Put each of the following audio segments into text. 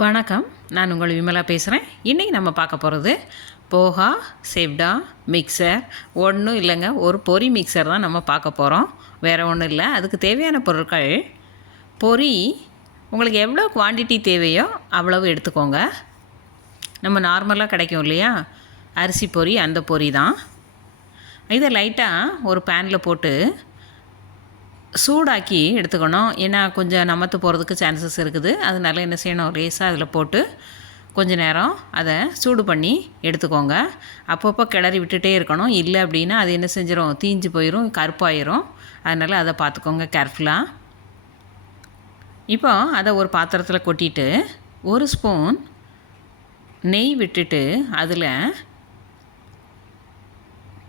வணக்கம், நான் உங்கள் விமலா பேசுகிறேன். இன்றைக்கி நம்ம பார்க்க போகிறது போஹா செவ்டா மிக்சர். ஒன்றும் இல்லைங்க, ஒரு பொரி மிக்சர் தான் நம்ம பார்க்க போகிறோம். வேறு ஒன்றும் இல்லை. அதுக்கு தேவையான பொருட்கள்: பொரி உங்களுக்கு எவ்வளோ குவான்டிட்டி தேவையோ அவ்வளவு எடுத்துக்கோங்க. நம்ம நார்மலாக கிடைக்கும் இல்லையா, அரிசி பொரி, அந்த பொரி தான். இதை லைட்டாக ஒரு பேனில் போட்டு சூடாக்கி எடுத்துக்கணும். ஏன்னா கொஞ்சம் நமத்து போகிறதுக்கு சான்சஸ் இருக்குது. அதனால என்ன செய்யணும், லேசாக அதில் போட்டு கொஞ்சம் நேரம் அதை சூடு பண்ணி எடுத்துக்கோங்க. அப்பப்போ கிளறி விட்டுட்டே இருக்கணும். இல்லை அப்படின்னா அது என்ன செஞ்சிடும், தீஞ்சு போயிடும், கருப்பாயிரும். அதனால் அதை பார்த்துக்கோங்க கேர்ஃபுல்லாக. இப்போ அதை ஒரு பாத்திரத்தில் கொட்டிட்டு ஒரு ஸ்பூன் நெய் விட்டுட்டு அதில்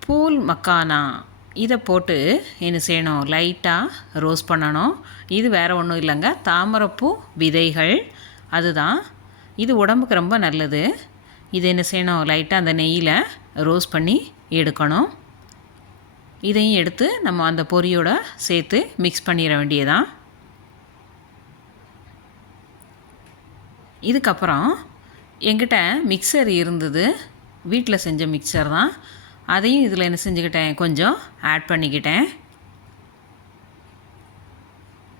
பூல் மக்கானா இதை போட்டு என்ன செய்யணும், லைட்டாக ரோஸ்ட் பண்ணணும். இது வேறு ஒன்றும் இல்லைங்க, தாமரைப்பூ விதைகள். அதுதான், இது உடம்புக்கு ரொம்ப நல்லது. இது என்ன செய்யணும், லைட்டாக அந்த நெய்யில் ரோஸ்ட் பண்ணி எடுக்கணும். இதையும் எடுத்து நம்ம அந்த பொரியோடு சேர்த்து மிக்ஸ் பண்ணிட வேண்டியதான். இதுக்கப்புறம் என்கிட்ட மிக்சர் இருந்தது, வீட்டில் செஞ்ச மிக்சர் தான். அதையும் இதில் என்ன செஞ்சுக்கிட்டேன், கொஞ்சம் ஆட் பண்ணிக்கிட்டேன்.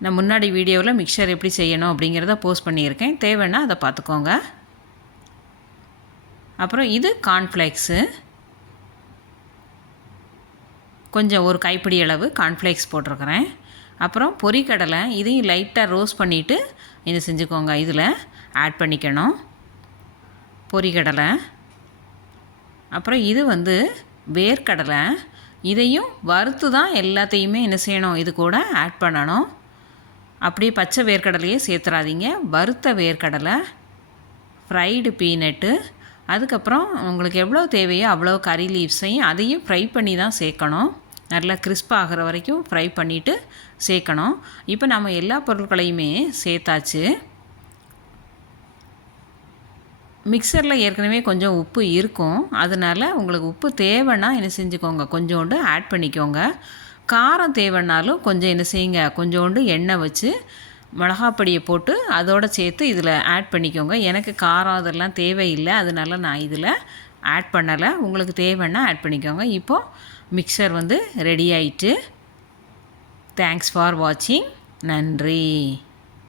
நான் முன்னாடி வீடியோவில் மிக்சர் எப்படி செய்யணும் அப்படிங்கிறத போஸ்ட் பண்ணியிருக்கேன், தேவைன்னா அதை பார்த்துக்கோங்க. அப்புறம் இது கார்ன்ஃப்ளேக்ஸு, கொஞ்சம் ஒரு கைப்பிடி அளவு கார்ன்ஃப்ளேக்ஸ் போட்டிருக்கிறேன். அப்புறம் பொரிக்கடலை, இதையும் லைட்டாக ரோஸ்ட் பண்ணிவிட்டு என்ன செஞ்சுக்கோங்க, இதில் ஆட் பண்ணிக்கணும் பொரிக்கடலை. அப்புறம் இது வேர்க்கடலை, இதையும் வறுத்து தான் எல்லாத்தையுமே என்ன செய்யணும், இது கூட ஆட் பண்ணணும். அப்படியே பச்சை வேர்க்கடலையே சேர்த்துறாதீங்க, வறுத்த வேர்க்கடலை, ஃப்ரைடு பீனட்டு. அதுக்கப்புறம் உங்களுக்கு எவ்வளோ தேவையோ அவ்வளோ கறி லீவ்ஸையும் அதையும் ஃப்ரை பண்ணி தான் சேர்க்கணும். நல்லா கிறிஸ்பாகிற வரைக்கும் ஃப்ரை பண்ணிவிட்டு சேர்க்கணும். இப்போ நம்ம எல்லா பொருட்களையுமே சேர்த்தாச்சு. மிக்சரில் ஏற்கனவே கொஞ்சம் உப்பு இருக்கும், அதனால் உங்களுக்கு உப்பு தேவைன்னா என்ன செஞ்சுக்கோங்க, கொஞ்சோண்டு ஆட் பண்ணிக்கோங்க. காரம் தேவைன்னாலும் கொஞ்சம் என்ன செய்யுங்க, கொஞ்சோண்டு எண்ணெய் வச்சு மிளகாப்பொடியை போட்டு அதோடு சேர்த்து இதில் ஆட் பண்ணிக்கோங்க. எனக்கு காரம் அதெல்லாம் தேவையில்லை, அதனால் நான் இதில் ஆட் பண்ணலை. உங்களுக்கு தேவைன்னா ஆட் பண்ணிக்கோங்க. இப்போது மிக்சர் ரெடி ஆயிட்டு. தேங்க்ஸ் ஃபார் வாட்சிங். நன்றி.